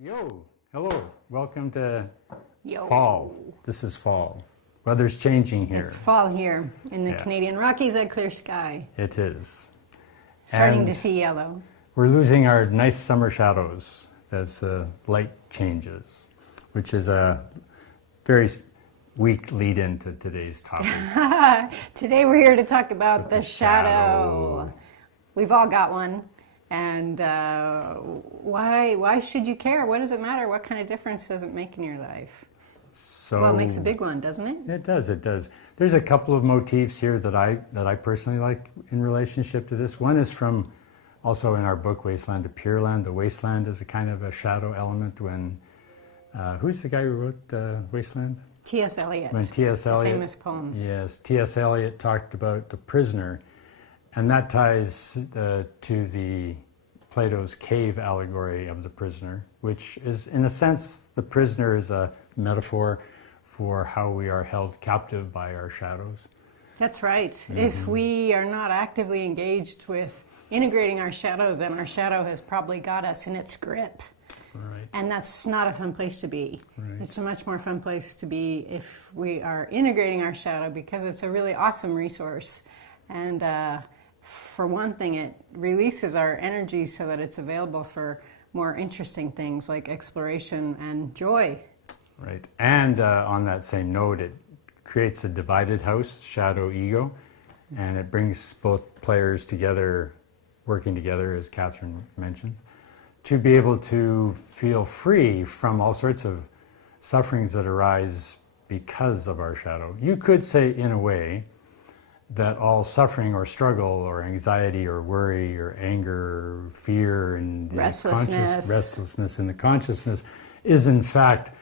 Yo, hello. Welcome to Yo. fall. This is fall. Weather's changing here. It's fall here in the Yeah. Canadian Rockies at clear sky. It is. Starting And to see yellow. we're losing our nice summer shadows as the light changes, which is a very weak lead into today's topic. Today we're here to talk about the shadow. shadow. We've all got one. And why should you care? What does it matter? What kind of difference does it make in your life? So Well, it makes a big one, doesn't it? It does. It does. There's a couple of motifs here that I personally like in relationship to this. One is from also in our book Wasteland to Pure Land. The wasteland is a kind of a shadow element when who's the guy who wrote Wasteland? T.S. Eliot. When T.S. Eliot, famous poem. Yes, T.S. Eliot talked about the prisoner, and that ties to the Plato's cave allegory of the prisoner, which is, in a sense, the prisoner is a metaphor for how we are held captive by our shadows. That's right. If we are not actively engaged with integrating our shadow, then our shadow has probably got us in its grip. Right. And that's not a fun place to be. Right. It's a much more fun place to be if we are integrating our shadow, because it's a really awesome resource. And for one thing, it releases our energy so that it's available for more interesting things like exploration and joy. Right. And on that same note, it creates a divided house, shadow ego, and it brings both players together, working together, as Catherine mentions, to be able to feel free from all sorts of sufferings that arise because of our shadow. You could say, in a way, that all suffering or struggle or anxiety or worry or anger or fear and restlessness in the consciousness is in fact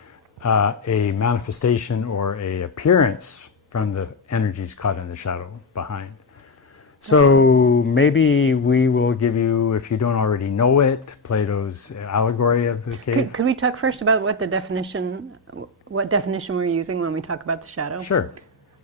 a manifestation or a appearance from the energies caught in the shadow behind. So maybe we will give you, if you don't already know it, Plato's allegory of the cave. Could we talk first about what definition we're using when we talk about the shadow? Sure.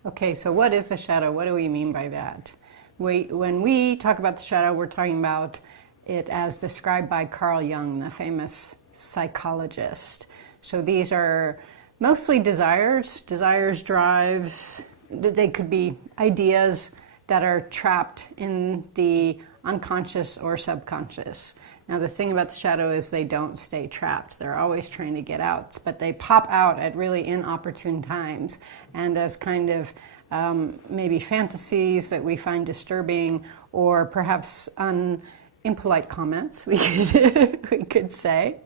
Okay, so what is the shadow? What do we mean by that? When we talk about the shadow, we're talking about it as described by Carl Jung, the famous psychologist. So these are mostly desires, drives. They could be ideas that are trapped in the unconscious or subconscious. Now, the thing about the shadow is they don't stay trapped. They're always trying to get out, but they pop out at really inopportune times and as kind of maybe fantasies that we find disturbing, or perhaps impolite comments, we could say.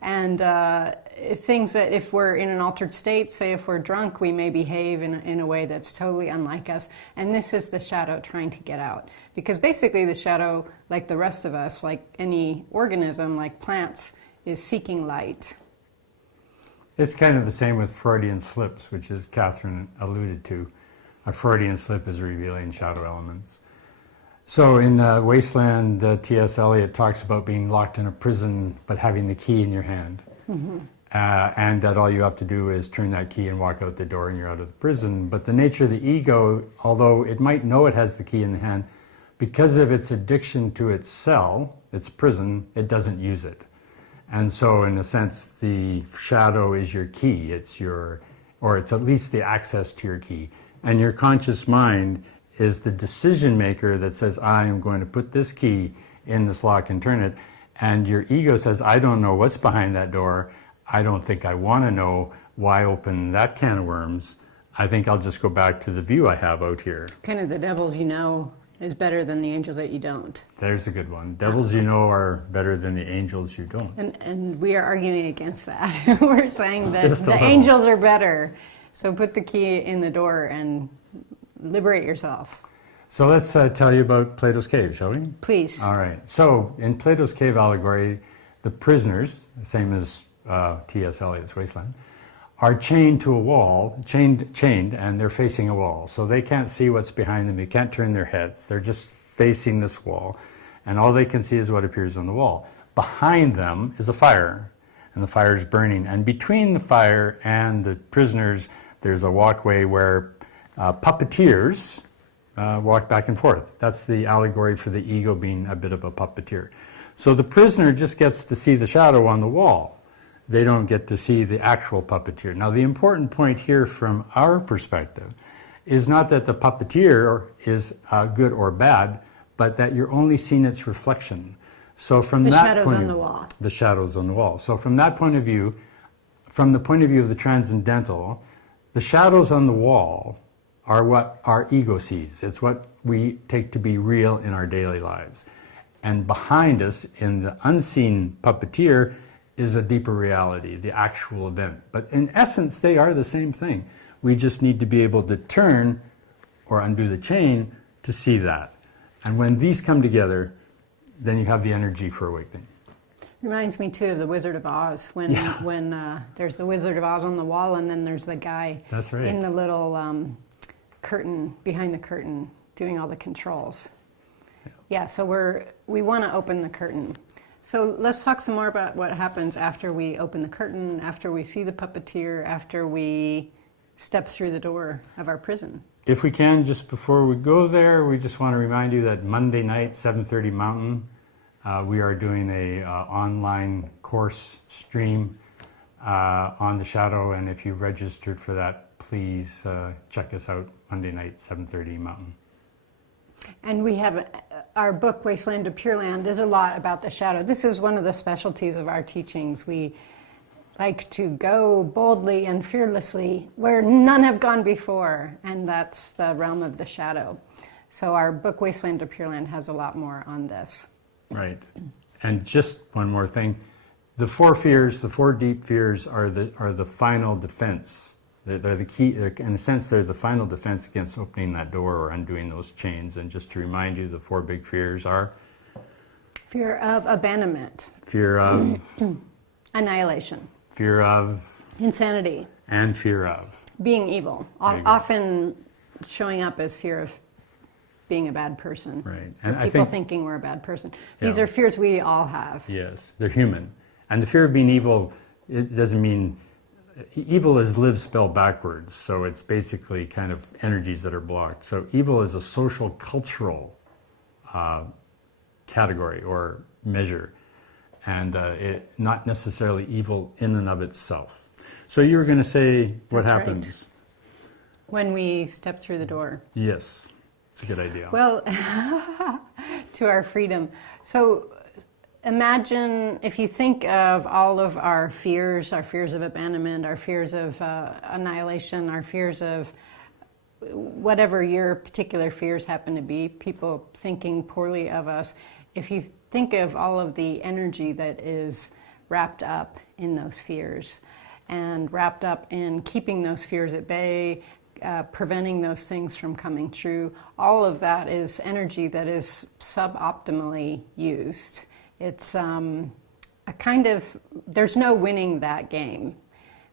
And things that if we're in an altered state, say if we're drunk, we may behave in a way that's totally unlike us. And this is the shadow trying to get out. Because basically the shadow, like the rest of us, like any organism, like plants, is seeking light. It's kind of the same with Freudian slips, which as Catherine alluded to. A Freudian slip is revealing shadow elements. So in Wasteland, T.S. Eliot talks about being locked in a prison, but having the key in your hand. Mm-hmm. And that all you have to do is turn that key and walk out the door and you're out of the prison. But the nature of the ego, although it might know it has the key in the hand, because of its addiction to its cell, its prison, it doesn't use it. And so in a sense, the shadow is your key. It's at least the access to your key. And your conscious mind is the decision maker that says, I am going to put this key in this lock and turn it. And your ego says, I don't know what's behind that door. I don't think I want to know. Why open that can of worms? I think I'll just go back to the view I have out here. Kind of the devils you know is better than the angels that you don't. There's a good one. Devils you know are better than the angels you don't. And we are arguing against that. We're saying that the little. angels are better. So put the key in the door and liberate yourself. So let's tell you about Plato's cave, shall we? Please. All right. So in Plato's cave allegory, the prisoners, same as T.S. Eliot's Wasteland, are chained to a wall, chained, and they're facing a wall. So they can't see what's behind them. They can't turn their heads. They're just facing this wall. And all they can see is what appears on the wall. Behind them is a fire, and the fire is burning. And between the fire and the prisoners, there's a walkway where puppeteers walk back and forth. That's the allegory for the ego being a bit of a puppeteer. So the prisoner just gets to see the shadow on the wall. they don't get to see the actual puppeteer. Now, the important point here from our perspective is not that the puppeteer is good or bad, but that you're only seeing its reflection. So from The that shadows point on of the view, wall. the shadows on the wall. So from that point of view, from the point of view of the transcendental, the shadows on the wall are what our ego sees. It's what we take to be real in our daily lives. And behind us, in the unseen puppeteer, is a deeper reality, the actual event. But in essence, they are the same thing. We just need to be able to turn or undo the chain to see that. And when these come together, then you have the energy for awakening. Reminds me too of the Wizard of Oz when there's the Wizard of Oz on the wall, and then there's the guy That's right. in the little curtain behind the curtain doing all the controls. Yeah, so we want to open the curtain. So let's talk some more about what happens after we open the curtain, after we see the puppeteer, after we step through the door of our prison. If we can, just before we go there, we just want to remind you that Monday night, 7:30 Mountain, we are doing a online course stream on the shadow, and if you registered for that, please check us out Monday night, 7:30 Mountain. And we have our book, Wasteland to Pure Land, is a lot about the shadow. This is one of the specialties of our teachings. We like to go boldly and fearlessly where none have gone before, and that's the realm of the shadow. So our book, Wasteland to Pure Land, has a lot more on this. Right. And just one more thing. The four fears, the four deep fears are the final defense. They're the key, in a sense, they're the final defense against opening that door or undoing those chains. And just to remind you, the four big fears are? Fear of abandonment. Fear of? Annihilation. Fear of? Insanity. And fear of? Being evil. Often showing up as fear of being a bad person. Right. And people thinking we're a bad person. These are fears we all have. Yes, they're human. And the fear of being evil, it doesn't mean... Evil is live spelled backwards, so it's basically kind of energies that are blocked. So evil is a social, cultural category or measure, and not necessarily evil in and of itself. So you were going to say what That's happens? Right. When we step through the door. Yes, it's a good idea. Well, to our freedom. So imagine if you think of all of our fears of abandonment, our fears of annihilation, our fears of whatever your particular fears happen to be, people thinking poorly of us. If you think of all of the energy that is wrapped up in those fears and wrapped up in keeping those fears at bay, preventing those things from coming true, all of that is energy that is suboptimally used. It's a kind of, there's no winning that game.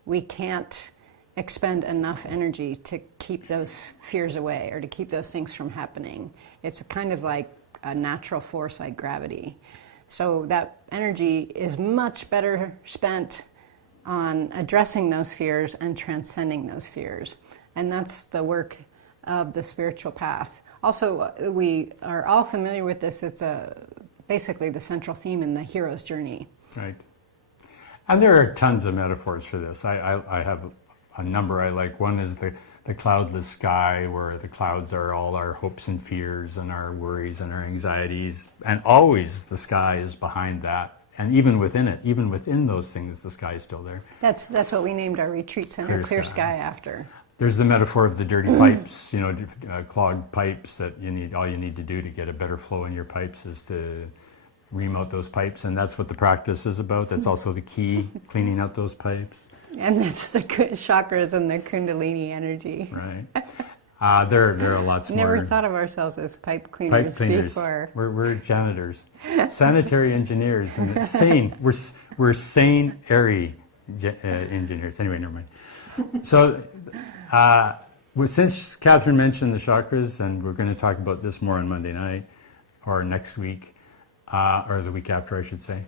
We can't expend enough energy to keep those fears away or to keep those things from happening. It's kind of like a natural force like gravity. So that energy is much better spent on addressing those fears and transcending those fears. And that's the work of the spiritual path. Also, we are all familiar with this. It's basically the central theme in the hero's journey. Right. And there are tons of metaphors for this. I have a number I like. One is the cloudless sky, where the clouds are all our hopes and fears and our worries and our anxieties. And always the sky is behind that. And even within it, even within those things, the sky is still there. That's what we named our retreat center, Clear Sky, after. There's the metaphor of the dirty pipes, clogged pipes that all you need to do to get a better flow in your pipes is to ream out those pipes, and that's what the practice is about. That's also the key, cleaning out those pipes. And that's the chakras and the Kundalini energy. Right. There are lots more. Never thought of ourselves as pipe cleaners before. We're janitors, sanitary engineers, and sane. We're sane, airy engineers. Anyway, never mind. So. Since Catherine mentioned the chakras, and we're going to talk about this more on Monday night, or next week, or the week after, I should say.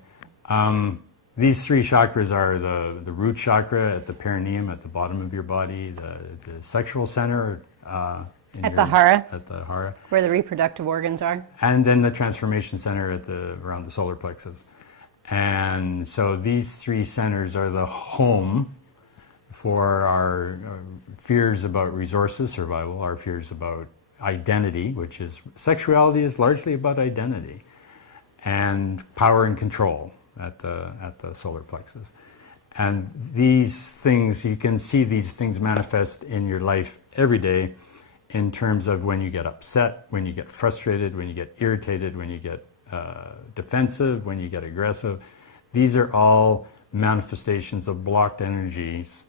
These three chakras are the root chakra at the perineum, at the bottom of your body, the sexual center at the hara, where the reproductive organs are, and then the transformation center around the solar plexus. And so these three centers are the home for our fears about resources survival, our fears about identity, which is sexuality is largely about identity, and power and control at the solar plexus. And these things, you can see these things manifest in your life every day in terms of when you get upset, when you get frustrated, when you get irritated, when you get defensive, when you get aggressive. These are all manifestations of blocked energies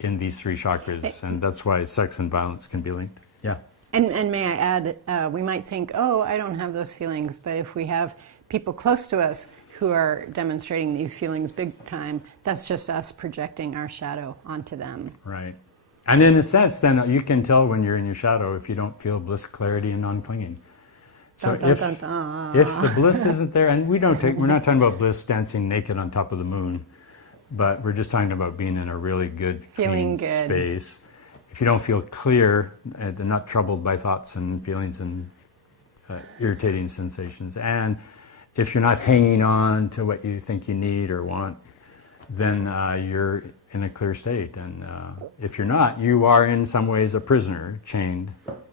in these three chakras, and that's why sex and violence can be linked. Yeah. And may I add, we might think, oh, I don't have those feelings, but if we have people close to us who are demonstrating these feelings big time, that's just us projecting our shadow onto them. Right. And in a sense, then you can tell when you're in your shadow if you don't feel bliss, clarity, and non-clinging. So Dun, dun, dun, dun. if the bliss isn't there, and we're not talking about bliss dancing naked on top of the moon, but we're just talking about being in a really good, Feeling clean good. space. If you don't feel clear and not troubled by thoughts and feelings and irritating sensations, and if you're not hanging on to what you think you need or want, then you're in a clear state. And if you're not, you are in some ways a prisoner, chained,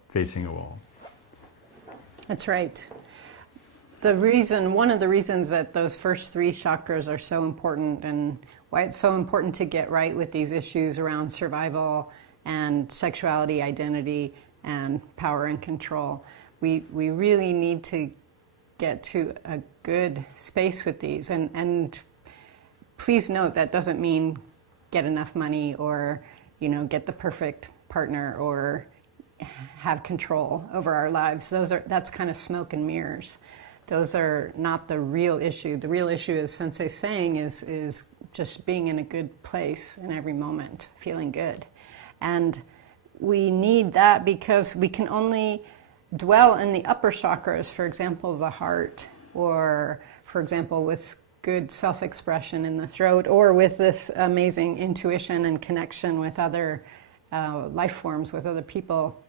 facing a wall. That's right. One of the reasons that those first three chakras are so important and why it's so important to get right with these issues around survival and sexuality, identity, and power and control. We really need to get to a good space with these. And please note that doesn't mean get enough money or, get the perfect partner or have control over our lives. That's kind of smoke and mirrors. Those are not the real issue. The real issue, as Sensei's saying, is just being in a good place in every moment, feeling good. And we need that because we can only dwell in the upper chakras, for example, the heart, or, for example, with good self-expression in the throat, or with this amazing intuition and connection with other life forms, with other people,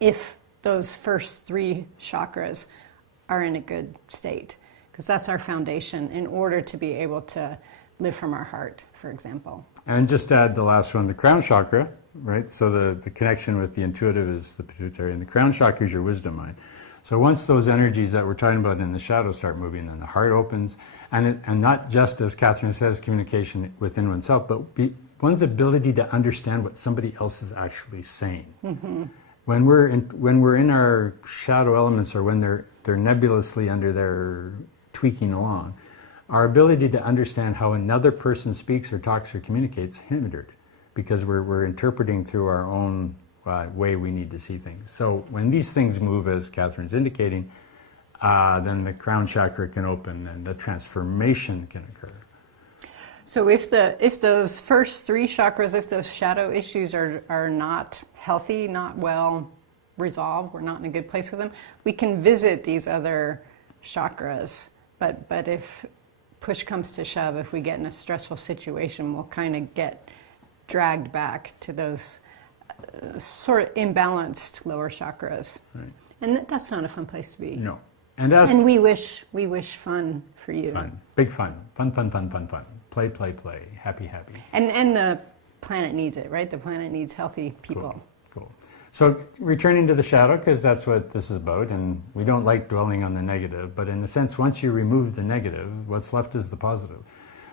if those first three chakras are in a good state, because that's our foundation in order to be able to live from our heart, for example. And just add the last one, the crown chakra, right? So the connection with the intuitive is the pituitary, and the crown chakra is your wisdom mind. So once those energies that we're talking about in the shadow start moving, then the heart opens, and not just, as Catherine says, communication within oneself, but one's ability to understand what somebody else is actually saying. Mm-hmm. When we're in our shadow elements, or when they're nebulously under there tweaking along, our ability to understand how another person speaks or talks or communicates hindered, because we're interpreting through our own way we need to see things. So when these things move, as Catherine's indicating, then the crown chakra can open and the transformation can occur. So if those first three chakras, if those shadow issues are not healthy, not well resolved, we're not in a good place with them, we can visit these other chakras. But if push comes to shove, if we get in a stressful situation, we'll kind of get dragged back to those sort of imbalanced lower chakras. Right. And that's not a fun place to be. No. And we wish fun for you. Fun. Big fun. Fun. Play. Happy. And the planet needs it, right? The planet needs healthy people. Cool. So returning to the shadow, because that's what this is about, and we don't like dwelling on the negative, but in a sense, once you remove the negative, what's left is the positive.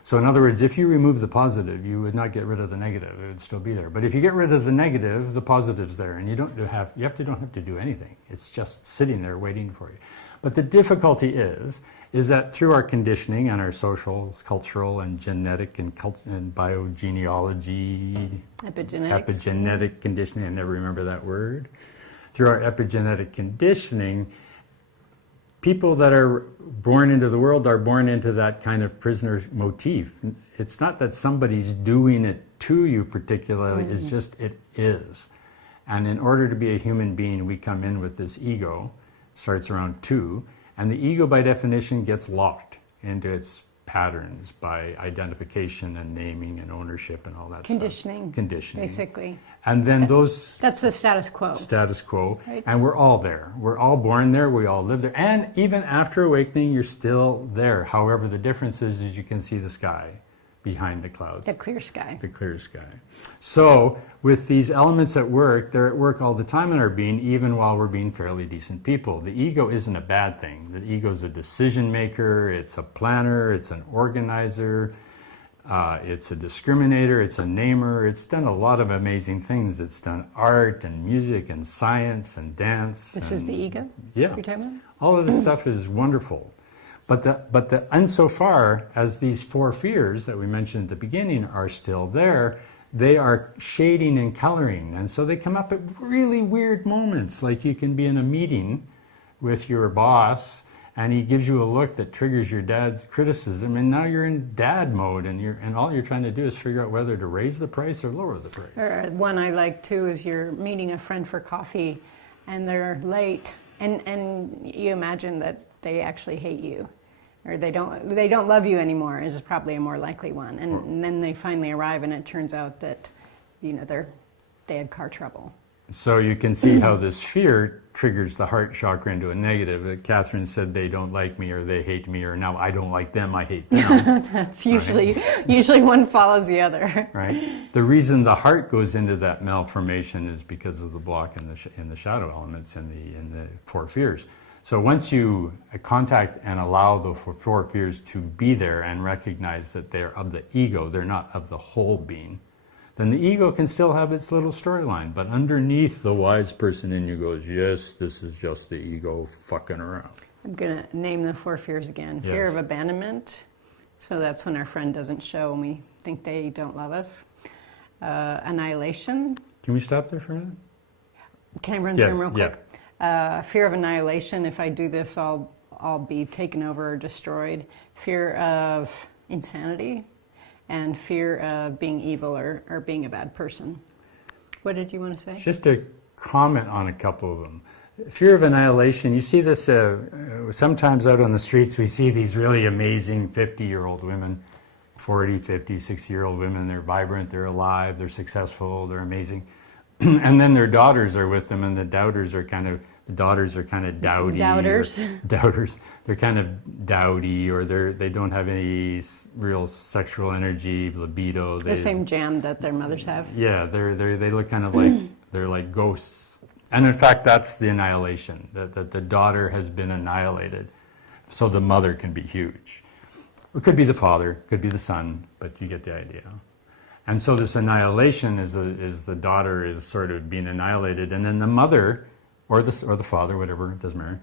So in other words, if you remove the positive, you would not get rid of the negative. It would still be there. But if you get rid of the negative, the positive's there, and you don't have to do anything. It's just sitting there waiting for you. But the difficulty is that through our conditioning and our social, cultural, and genetic and biogenealogy, epigenetic conditioning, I never remember that word. Through our epigenetic conditioning, people that are born into the world are born into that kind of prisoner motif. It's not that somebody's doing it to you particularly, it's just it is. And in order to be a human being, we come in with this ego, starts around 2, and the ego by definition gets locked into its patterns, by identification and naming and ownership and all that Conditioning. stuff. Conditioning. Basically. And then those That's the status quo. status quo, Right. and we're all there. We're all born there, we all live there. And even after awakening, you're still there. However, the difference is you can see the sky behind the clouds. The clear sky. The clear sky. So with these elements at work, they're at work all the time in our being, even while we're being fairly decent people. The ego isn't a bad thing. The ego is a decision maker, it's a planner, it's an organizer, it's a discriminator, it's a namer. It's done a lot of amazing things. It's done art and music and science and dance. This is the ego? Yeah. You're talking about? All of this stuff is wonderful. Insofar as these four fears that we mentioned at the beginning are still there, they are shading and coloring. And so they come up at really weird moments. Like you can be in a meeting with your boss and he gives you a look that triggers your dad's criticism, and now you're in dad mode, and all you're trying to do is figure out whether to raise the price or lower the price. Or one I like too is you're meeting a friend for coffee and they're late, and you imagine that they actually hate you, or they don't love you anymore, is probably a more likely one. And then they finally arrive and it turns out that they had car trouble. So you can see how this fear triggers the heart chakra into a negative. Catherine said they don't like me, or they hate me, or now I don't like them, I hate them. That's usually one follows the other. Right? The reason the heart goes into that malformation is because of the block in the shadow elements in the four fears. So once you contact and allow the four fears to be there and recognize that they're of the ego, they're not of the whole being, then the ego can still have its little storyline. But underneath, the wise person in you goes, yes, this is just the ego fucking around. I'm going to name the four fears again. Fear Yes. of abandonment. So that's when our friend doesn't show and we think they don't love us. Annihilation. Can we stop there for a minute? Can I run through them real quick? Fear of annihilation. If I do this, I'll be taken over or destroyed. Fear of insanity. And fear of being evil or being a bad person. What did you want to say? Just to comment on a couple of them. Fear of annihilation, you see this sometimes out on the streets. We see these really amazing 50-year-old women, 40, 50, 60-year-old women. They're vibrant, they're alive, they're successful, they're amazing. And then their daughters are with them, and the daughters are kind of dowdy. Doubters. Doubters. They're kind of dowdy, or they don't have any real sexual energy, libido. The same jam that their mothers have. Yeah, they look kind of like they're like ghosts. And in fact, that's the annihilation. That the daughter has been annihilated, so the mother can be huge. It could be the father, could be the son, but you get the idea. And so this annihilation is the daughter is sort of being annihilated, and then the mother, or the father, whatever, it doesn't matter.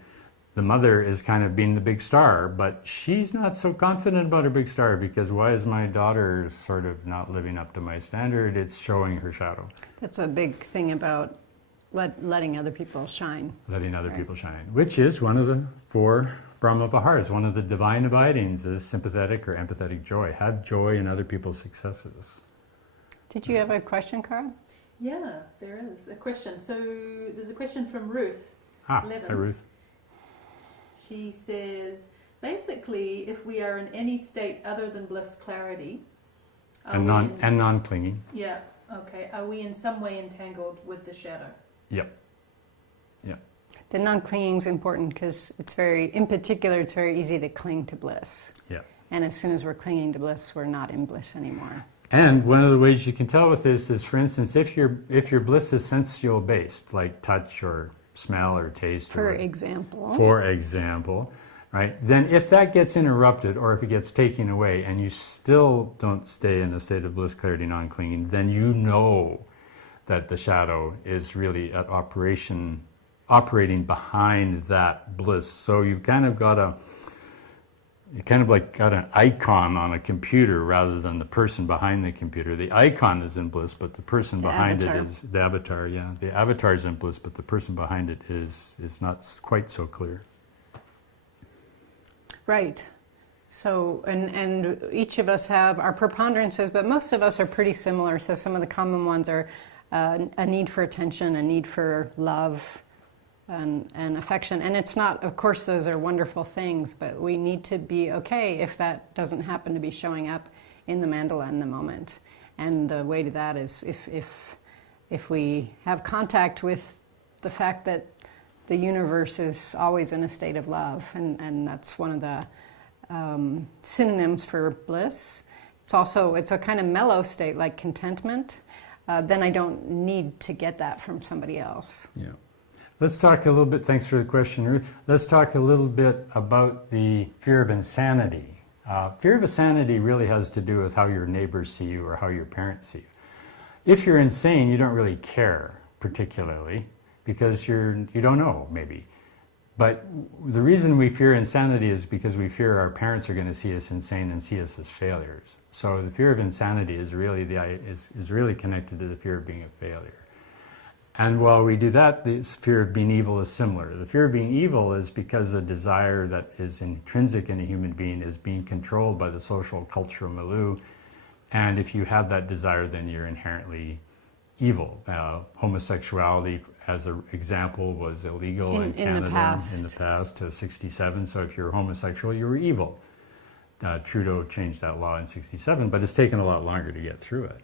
The mother is kind of being the big star, but she's not so confident about her big star, because why is my daughter sort of not living up to my standard? It's showing her shadow. That's a big thing about letting other people shine. Letting other people shine, which is one of the four Brahma Viharas. One of the divine abidings is sympathetic or empathetic joy. Have joy in other people's successes. Did you have a question, Carl? Yeah, there is a question. So there's a question from Ruth. Hi 11. Ruth. She says, basically, if we are in any state other than bliss clarity, And non-clinging. Yeah, okay. Are we in some way entangled with the shadow? Yep. The non-clinging is important because it's in particular, it's very easy to cling to bliss. Yeah. And as soon as we're clinging to bliss, we're not in bliss anymore. And one of the ways you can tell with this is, for instance, if your bliss is sensual based, like touch or smell or taste, For example, right? Then if that gets interrupted, or if it gets taken away, and you still don't stay in a state of bliss, clarity, non-clinging, then you know that the shadow is really at operating behind that bliss. So you've kind of got an icon on a computer rather than the person behind the computer. The icon is in bliss, but the person behind it is the avatar. Yeah, the avatar is in bliss, but the person behind it is not quite so clear. right. So, and each of us have our preponderances, but most of us are pretty similar. So some of the common ones are a need for attention, a need for love, and affection. And it's not, of course, those are wonderful things, but we need to be okay if that doesn't happen to be showing up in the mandala in the moment. And the way to that is if we have contact with the fact that the universe is always in a state of love, and that's one of the synonyms for bliss. It's a kind of mellow state, like contentment. Then I don't need to get that from somebody else. Yeah. Let's talk a little bit, thanks for the question, Ruth. Let's talk a little bit about the fear of insanity. Fear of insanity really has to do with how your neighbors see you or how your parents see you. If you're insane, you don't really care particularly because you don't know, maybe. But the reason we fear insanity is because we fear our parents are going to see us insane and see us as failures. So the fear of insanity is really connected to the fear of being a failure. And while we do that, the fear of being evil is similar. The fear of being evil is because a desire that is intrinsic in a human being is being controlled by the social cultural milieu. And if you have that desire, then you're inherently evil. Homosexuality, as an example, was illegal in Canada in the past to 1967. So if you're homosexual, you were evil. Trudeau changed that law in 1967, but it's taken a lot longer to get through it.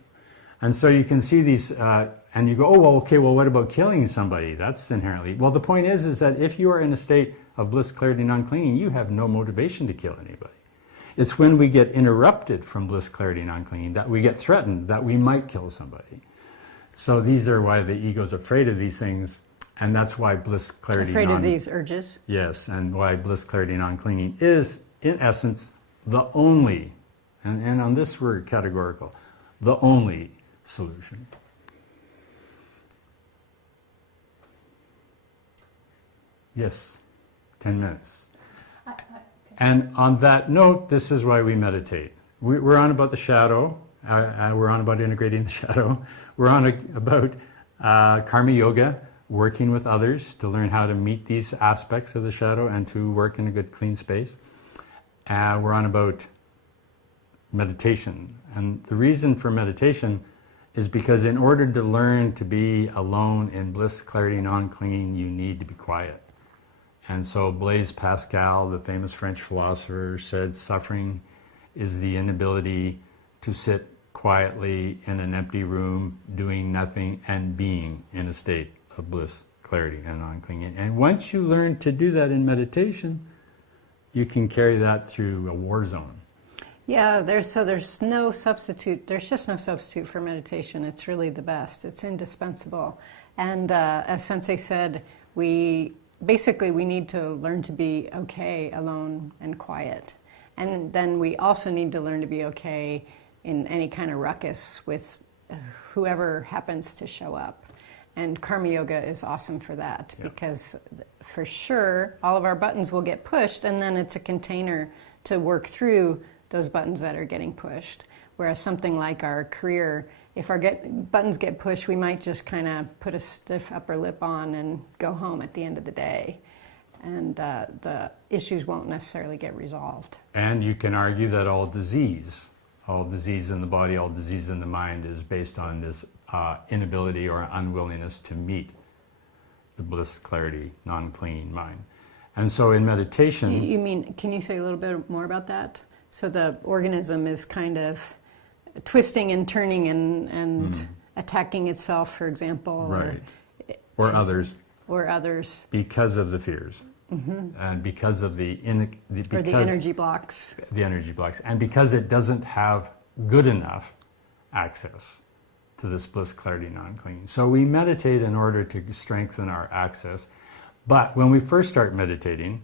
And so you can see these, and you go, oh, well, okay, well, what about killing somebody? That's inherently... Well, the point is that if you are in a state of bliss, clarity, non-clinging, you have no motivation to kill anybody. It's when we get interrupted from bliss, clarity, non-clinging that we get threatened, that we might kill somebody. So these are why the ego's afraid of these things, and that's why bliss, clarity, afraid of these urges. Yes, and why bliss, clarity, non-clinging is, in essence, the only, and on this we're categorical, the only solution. Yes, 10 minutes. And on that note, this is why we meditate. We're on about the shadow. We're on about integrating the shadow. We're on about karma yoga, working with others to learn how to meet these aspects of the shadow and to work in a good, clean space. We're on about meditation. And the reason for meditation is because in order to learn to be alone in bliss, clarity, non-clinging, you need to be quiet. And so Blaise Pascal, the famous French philosopher, said suffering is the inability to sit quietly in an empty room, doing nothing and being in a state of bliss, clarity, and non-clinging. And once you learn to do that in meditation, you can carry that through a war zone. Yeah, there's no substitute. There's just no substitute for meditation. It's really the best. It's indispensable. And as Sensei said, we need to learn to be okay alone and quiet. And then we also need to learn to be okay in any kind of ruckus with whoever happens to show up. And karma yoga is awesome for that, because for sure all of our buttons will get pushed, and then it's a container to work through those buttons that are getting pushed. Whereas something like our career, if our buttons get pushed, we might just kind of put a stiff upper lip on and go home at the end of the day. And the issues won't necessarily get resolved. And you can argue that all disease in the body, all disease in the mind is based on this inability or unwillingness to meet the bliss, clarity, non-clinging mind. And so in meditation... You mean, can you say a little bit more about that? So the organism is kind of twisting and turning and attacking itself, for example. Right. Or others. Or others. Because of the fears. Mm-hmm. And because of the energy blocks. The energy blocks. And because it doesn't have good enough access to this bliss, clarity, non-clinging. So we meditate in order to strengthen our access. But when we first start meditating,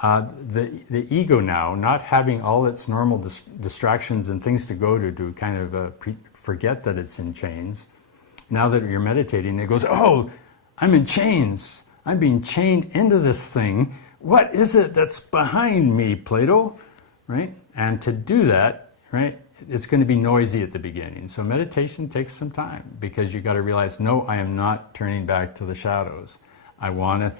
the ego now, not having all its normal distractions and things to go to kind of forget that it's in chains, now that you're meditating, it goes, oh, I'm in chains. I'm being chained into this thing. What is it that's behind me, Plato? Right? And to do that, right, it's going to be noisy at the beginning. So meditation takes some time, because you got to realize, no, I am not turning back to the shadows. I want to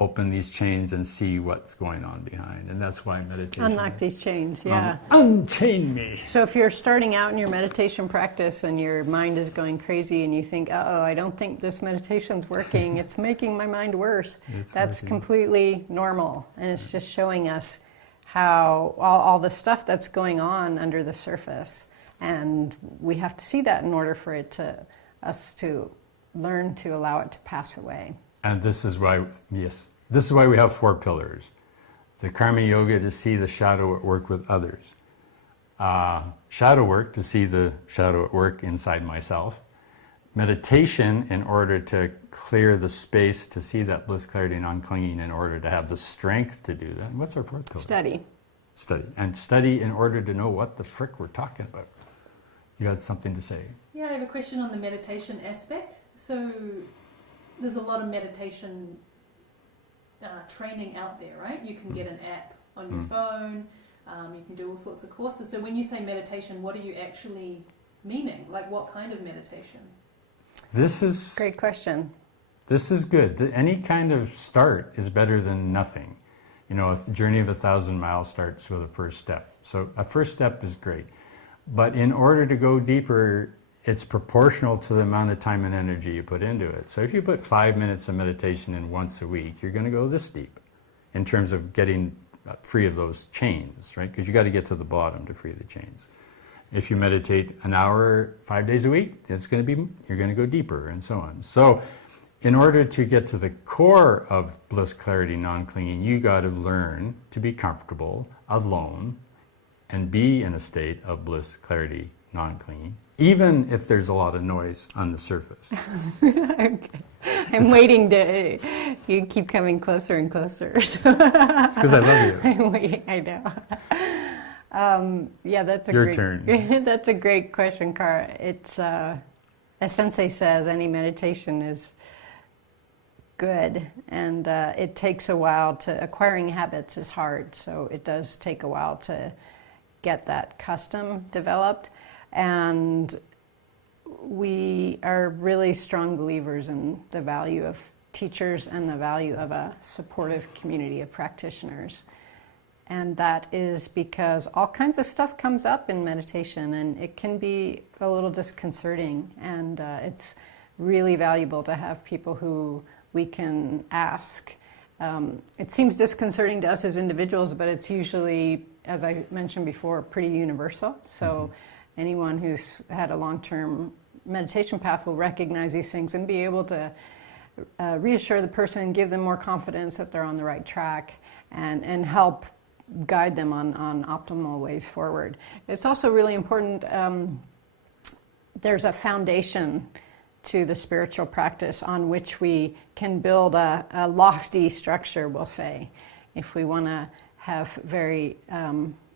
open these chains and see what's going on behind. And that's why meditation. Unlock these chains, yeah. Unchain me. So if you're starting out in your meditation practice and your mind is going crazy and you think, uh-oh, I don't think this meditation's working, it's making my mind worse, that's completely normal. And it's just showing us how all the stuff that's going on under the surface. And we have to see that in order for us to learn to allow it to pass away. And this is why, yes, this is why we have 4 pillars. The karma yoga to see the shadow at work with others. Shadow work to see the shadow at work inside myself. Meditation in order to clear the space to see that bliss, clarity, non-clinging in order to have the strength to do that. And what's our 4th pillar? Study. Study. And study in order to know what the frick we're talking about. You had something to say? Yeah, I have a question on the meditation aspect. So there's a lot of meditation training out there, right? You can get an app on your phone. You can do all sorts of courses. So when you say meditation, what are you actually meaning? Like what kind of meditation? This is... Great question. This is good. Any kind of start is better than nothing. You know, a journey of 1,000 miles starts with a first step. So a first step is great. But in order to go deeper, it's proportional to the amount of time and energy you put into it. So if you put 5 minutes of meditation in once a week, you're going to go this deep in terms of getting free of those chains, right? Because you got to get to the bottom to free the chains. If you meditate an hour 5 days a week, you're going to go deeper and so on. So in order to get to the core of bliss, clarity, non-clinging, you got to learn to be comfortable alone and be in a state of bliss, clarity, non-clinging, even if there's a lot of noise on the surface. Okay. I'm waiting to, you keep coming closer and closer. It's because I love you. I'm waiting, I know. Yeah, that's a Your great turn. That's a great question, Cara. It's, as Sensei says, any meditation is good, and it takes a while to, acquiring habits is hard, so it does take a while to get that custom developed. And we are really strong believers in the value of teachers and the value of a supportive community of practitioners. And that is because all kinds of stuff comes up in meditation, and it can be a little disconcerting. And it's really valuable to have people who we can ask. It seems disconcerting to us as individuals, but it's usually, as I mentioned before, pretty universal. So anyone who's had a long-term meditation path will recognize these things and be able to reassure the person, give them more confidence that they're on the right track, and help guide them on optimal ways forward. It's also really important, there's a foundation to the spiritual practice on which we can build a lofty structure, we'll say. If we want to have very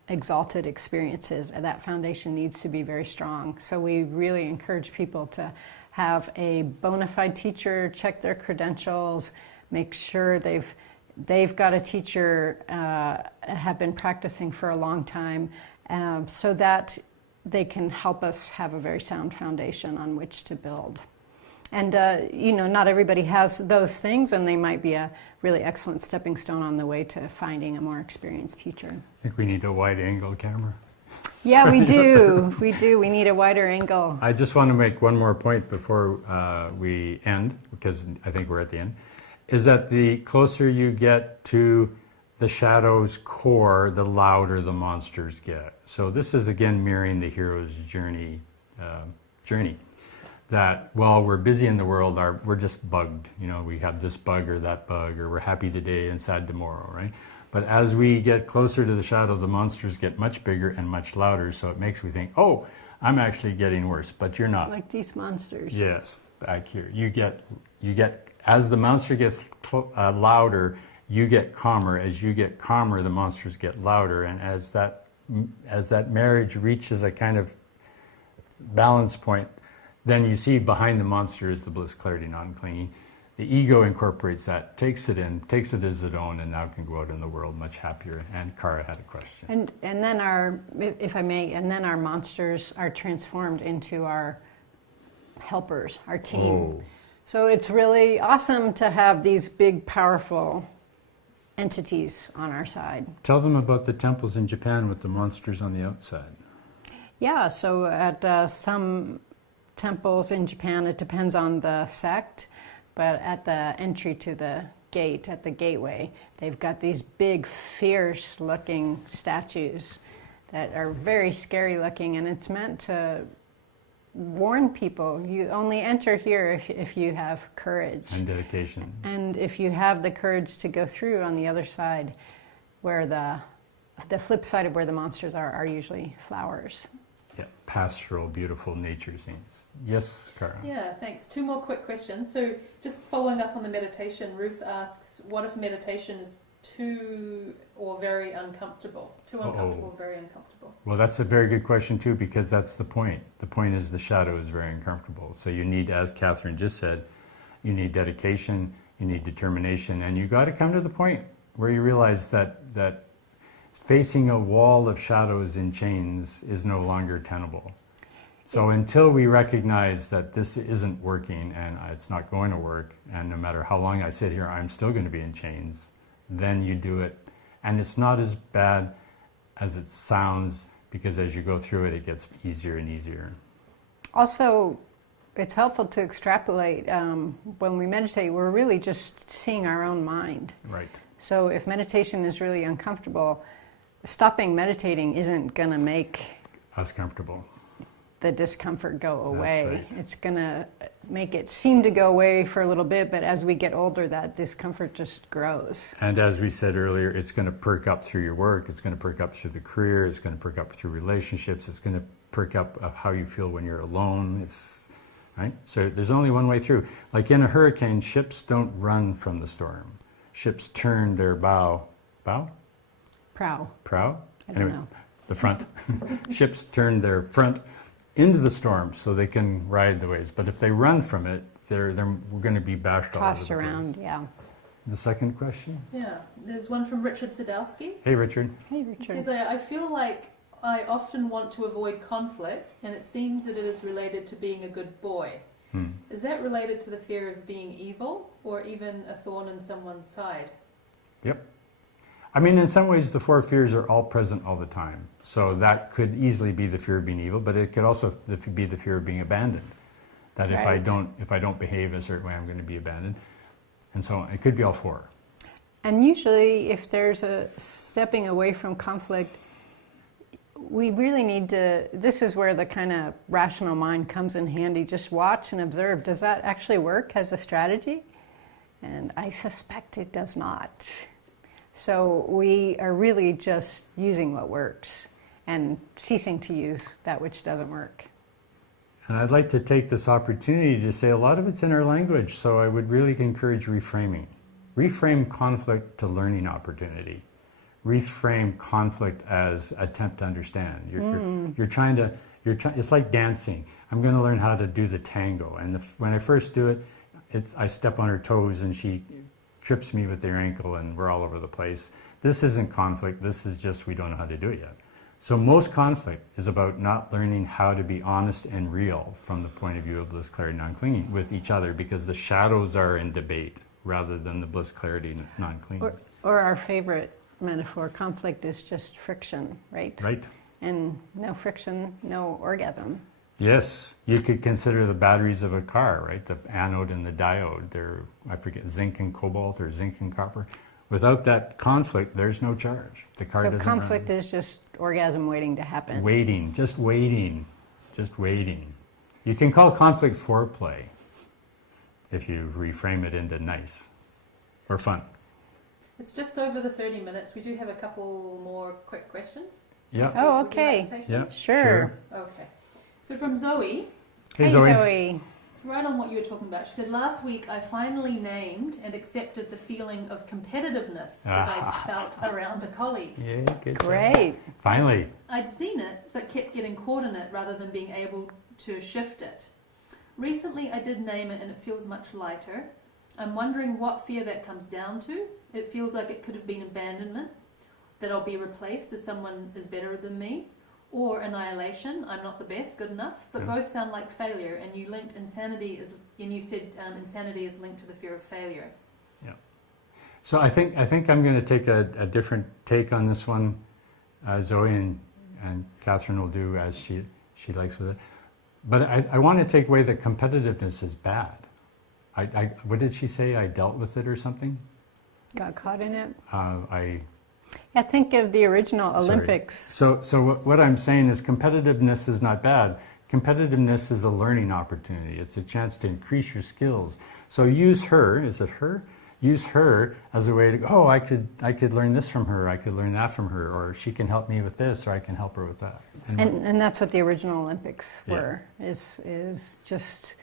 exalted experiences, that foundation needs to be very strong. So we really encourage people to have a bona fide teacher, check their credentials, make sure they've got a teacher, have been practicing for a long time, so that they can help us have a very sound foundation on which to build. And, not everybody has those things, and they might be a really excellent stepping stone on the way to finding a more experienced teacher. I think we need a wide-angle camera. Yeah, we do. We do. We need a wider angle. I just want to make one more point before we end, because I think we're at the end, is that the closer you get to the shadow's core, the louder the monsters get. So this is, again, mirroring the hero's journey. That while we're busy in the world, we're just bugged. We have this bug or that bug, or we're happy today and sad tomorrow, right? But as we get closer to the shadow, the monsters get much bigger and much louder, so it makes me think, oh, I'm actually getting worse, but you're not. Like these monsters. Yes, back here. You get, as the monster gets louder, you get calmer. As you get calmer, the monsters get louder, and as that marriage reaches a kind of balance point, then you see behind the monster is the bliss, clarity, non-clinging. The ego incorporates that, takes it as its own, and now can go out in the world much happier. And Cara had a question. And then our monsters are transformed into our helpers, our team. Oh. So it's really awesome to have these big, powerful entities on our side. Tell them about the temples in Japan with the monsters on the outside. Yeah, so at some temples in Japan, it depends on the sect, but at the entry to the gate, at the gateway, they've got these big, fierce-looking statues that are very scary looking, and it's meant to warn people. You only enter here if you have courage. And dedication. And if you have the courage to go through on the other side, where the flip side of where the monsters are usually flowers. Yeah, pastoral, beautiful nature scenes. Yes, Cara? Yeah, thanks. 2 more quick questions. So just following up on the meditation, Ruth asks, what if meditation is too or very uncomfortable? Too uncomfortable or very uncomfortable? Well, that's a very good question too, because that's the point. The point is the shadow is very uncomfortable. So you need, as Catherine just said, you need dedication, you need determination, and you got to come to the point where you realize that facing a wall of shadows in chains is no longer tenable. So until we recognize that this isn't working and it's not going to work, and no matter how long I sit here, I'm still going to be in chains, then you do it. And it's not as bad as it sounds, because as you go through it, it gets easier and easier. Also, it's helpful to extrapolate. When we meditate, we're really just seeing our own mind. Right. So if meditation is really uncomfortable, stopping meditating isn't going to make Us comfortable. the discomfort go That's away. right. It's going to make it seem to go away for a little bit, but as we get older, that discomfort just grows. And as we said earlier, it's going to perk up through your work, it's going to perk up through the career, it's going to perk up through relationships, it's going to perk up of how you feel when you're alone. It's right. So there's only one way through. Like in a hurricane, ships don't run from the storm. Ships turn their prow? Prow. Prow? I don't know. The front. Ships turn their front into the storm so they can ride the waves. But if they run from it, we're going to be bashed all over Tossed the around, place. yeah. The second question? Yeah, there's one from Richard Sadowski. Hey, Richard. Hey, He Richard. says, I feel like I often want to avoid conflict, and it seems that it is related to being a good boy. Is that related to the fear of being evil, or even a thorn in someone's side? Yep. I mean, in some ways, the 4 fears are all present all the time. So that could easily be the fear of being evil, but it could also be the fear of being abandoned. That if I don't behave a certain way, I'm going to be abandoned. And so it could be all 4. And usually, if there's a stepping away from conflict, we really need to, this is where the kind of rational mind comes in handy. Just watch and observe. Does that actually work as a strategy? And I suspect it does not. So we are really just using what works and ceasing to use that which doesn't work. And I'd like to take this opportunity to say a lot of it's in our language, so I would really encourage reframing. Reframe conflict to learning opportunity. Reframe conflict as attempt to understand. You're trying to, it's like dancing. I'm going to learn how to do the tango. And when I first do it, I step on her toes and she trips me with their ankle and we're all over the place. This isn't conflict, this is just we don't know how to do it yet. So most conflict is about not learning how to be honest and real from the point of view of bliss, clarity, non-clinging with each other, because the shadows are in debate rather than the bliss, clarity, non-clinging. Or our favorite metaphor, conflict is just friction, right? Right. And no friction, no orgasm. Yes, you could consider the batteries of a car, right? The anode and the diode. They're, I forget, zinc and cobalt or zinc and copper. Without that conflict, there's no charge. The car So doesn't conflict run. is just orgasm waiting to happen. Waiting, just waiting, just waiting. You can call conflict foreplay if you reframe it into nice or fun. It's just over the 30 minutes. We do have a couple more quick questions. Yeah. Oh, Would you like okay. to take Yeah. them? Sure. Okay. So from Zoe, Hey, Hey, Zoe. it's right on what you were talking about. She said, last week I finally named and accepted the feeling of competitiveness that I felt around a colleague. Yeah, good job. Great. Finally. I'd seen it, but kept getting caught in it rather than being able to shift it. Recently I did name it and it feels much lighter. I'm wondering what fear that comes down to. It feels like it could have been abandonment, that I'll be replaced as someone is better than me, or annihilation, I'm not the best, good enough, but both sound like failure, and you linked insanity as, and you said insanity is linked to the fear of failure. So I think I'm going to take a different take on this one. Zoe and Catherine will do as she likes with it. But I want to take away that competitiveness is bad. What did she say? I dealt with it or something? Got caught in it. I think of the original Sorry. Olympics. So what I'm saying is competitiveness is not bad. Competitiveness is a learning opportunity. It's a chance to increase your skills. So use her, is it her? Use her as a way to go, oh, I could learn this from her, I could learn that from her, or she can help me with this, or I can help her with that. And that's what the original Olympics were, is just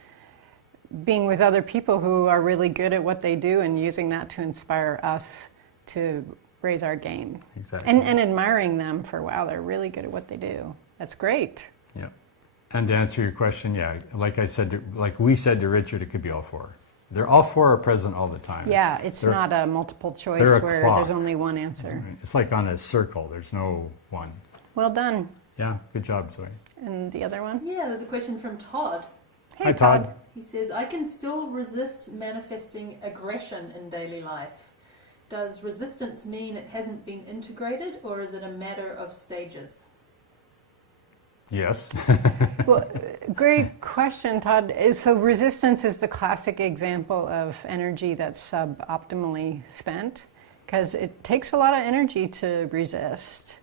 being with other people who are really good at what they do and using that to inspire us to raise our game. Exactly. And admiring them for, wow, they're really good at what they do. That's great. Yeah. And to answer your question, yeah, like we said to Richard, it could be all four. All four are present all the time. Yeah, it's not a multiple choice where clock. there's only one answer. It's like on a circle, there's no one. Well done. Yeah, good job, Zoe. And the other one? Yeah, there's a question from Todd. Hey, Hi, Todd. He says, I can still resist manifesting aggression in daily life. Does resistance mean it hasn't been integrated, or is it a matter of stages? Yes. Well, great question, Todd. So resistance is the classic example of energy that's suboptimally spent, because it takes a lot of energy to resist.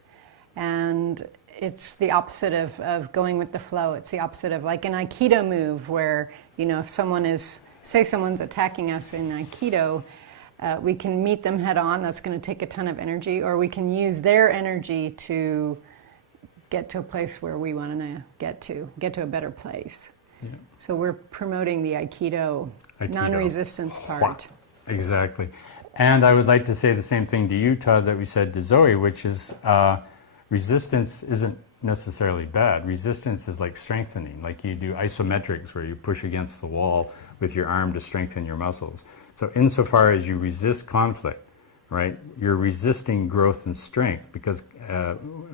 And it's the opposite of going with the flow. It's the opposite of like an Aikido move where, if someone's attacking us in Aikido, we can meet them head on. That's going to take a ton of energy, or we can use their energy to get to a place where we want to get to a better place. Yeah. So we're promoting the Aikido. Non-resistance part. Exactly. And I would like to say the same thing to you, Todd, that we said to Zoe, which is resistance isn't necessarily bad. Resistance is like strengthening, like you do isometrics where you push against the wall with your arm to strengthen your muscles. So insofar as you resist conflict, right, you're resisting growth and strength because,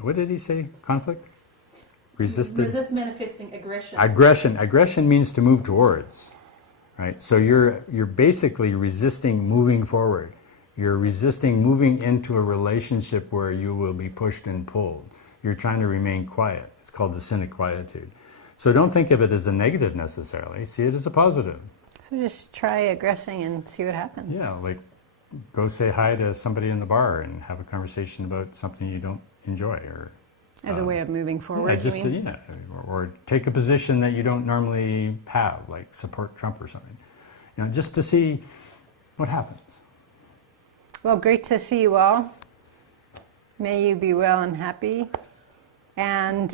what did he say, conflict? Resist manifesting aggression. Aggression means to move towards, right? So you're basically resisting moving forward. You're resisting moving into a relationship where you will be pushed and pulled. You're trying to remain quiet. It's called the sin of quietude. So don't think of it as a negative necessarily. See it as a positive. So just try aggressing and see what happens. Yeah, like go say hi to somebody in the bar and have a conversation about something you don't enjoy, or as a way of moving forward. Or take a position that you don't normally have, like support Trump or something. Just to see what happens. Well, great to see you all. May you be well and happy. And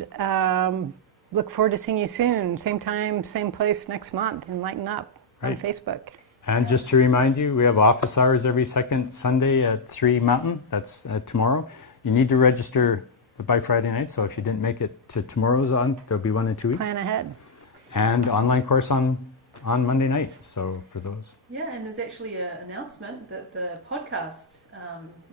look forward to seeing you soon. Same time, same place next month. Enlighten Up on Facebook. And just to remind you, we have office hours every second Sunday at 3 Mountain. That's tomorrow. You need to register by Friday night, so if you didn't make it to tomorrow's there'll be one in 2 weeks. Plan ahead. And online course on Monday night, so for those. Yeah, and there's actually an announcement that the podcast,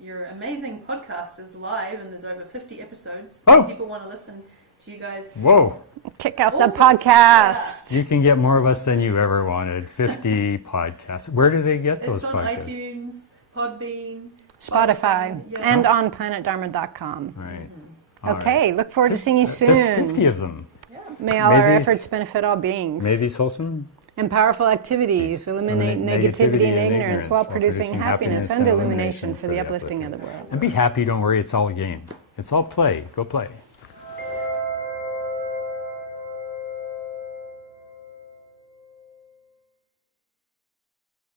your amazing podcast is live, and there's over 50 episodes. Oh! People want to listen to you guys. Whoa! Check out Awesome. the podcast. You can get more of us than you ever wanted. 50 podcasts. Where do they get those It's on podcasts? iTunes, Podbean, Spotify, yeah. and on planetdharma.com. Right. Okay, look forward to seeing you soon. There's 50 of them. May all our efforts benefit all beings. May these wholesome. And powerful activities eliminate negativity and ignorance while producing happiness and illumination for the uplifting of the world. And be happy, don't worry, it's all a game. It's all play. Go play.